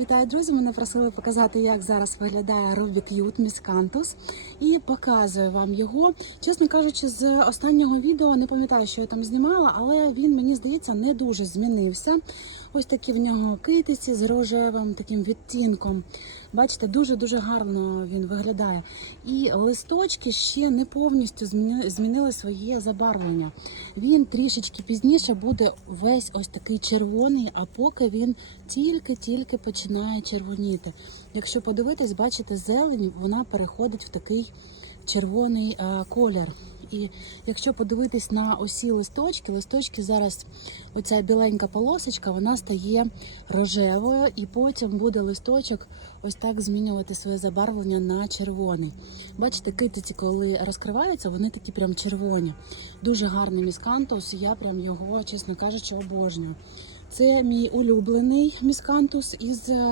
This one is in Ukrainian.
Вітаю, друзі! Мене просили показати, як зараз виглядає Rubik Youth Miscanthus. І показую вам його. Чесно кажучи, з останнього відео не пам'ятаю, що я там знімала, але він, мені здається, не дуже змінився. Ось такі в нього китиці з рожевим таким відтінком. Бачите, дуже-дуже гарно він виглядає. І листочки ще не повністю змінили своє забарвлення. Він трішечки пізніше буде весь ось такий червоний, а поки він тільки-тільки починає червоніти. Якщо подивитись, бачите, зелень вона переходить в такий червоний е, колір. І якщо подивитись на осі листочки, листочки зараз оця біленька полосочка, вона стає рожевою, і потім буде листочок ось так змінювати своє забарвлення на червоний. Бачите, китиці, коли розкриваються, вони такі прям червоні. Дуже гарний міскантус. Я прям його, чесно кажучи, обожнюю. Це мій улюблений міскантус із е,